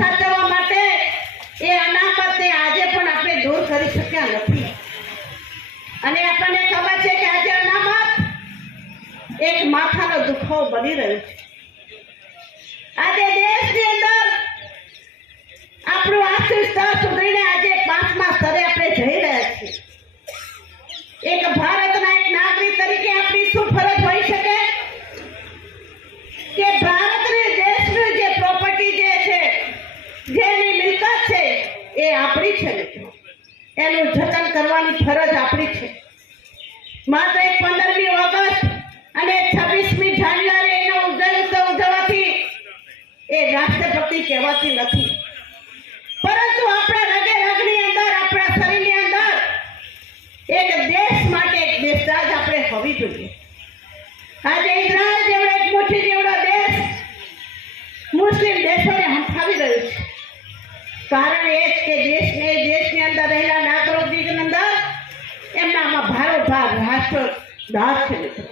સાચવવા માટે એ અનામતને આજે પણ આપણે દૂર કરી શક્યા નથી અને આપણને ખબર છે કે આજે અનામત એક માથાનો દુખાવો બની રહ્યો છે આજે દેશની અંદર આપણું આર્થિક સ્તર સુધરીને આજે પાંચમા સ્તરે આપણે જઈ રહ્યા છીએ એક ભારતના એક નાગરિક તરીકે આપણી શું ફરજ હોઈ શકે કે એ આપણી છે એનું જતન કરવાની ફરજ આપણી છે માત્ર એક પંદરમી ઓગસ્ટ અને છવ્વીસમી જાન્યુઆરી એનો ઉજવણી ઉજવવાથી એ રાષ્ટ્રપતિ કહેવાતી નથી પરંતુ આપણા રગે રગની અંદર આપણા શરીરની અંદર એક દેશ માટે એક દેશદાજ આપણે હોવી જોઈએ આજે ઇઝરાયલ કારણ એ જ કે દેશને દેશની અંદર રહેલા નાગરિક અંદર એમનામાં ભારો ભાર રાષ્ટ્ર લીધો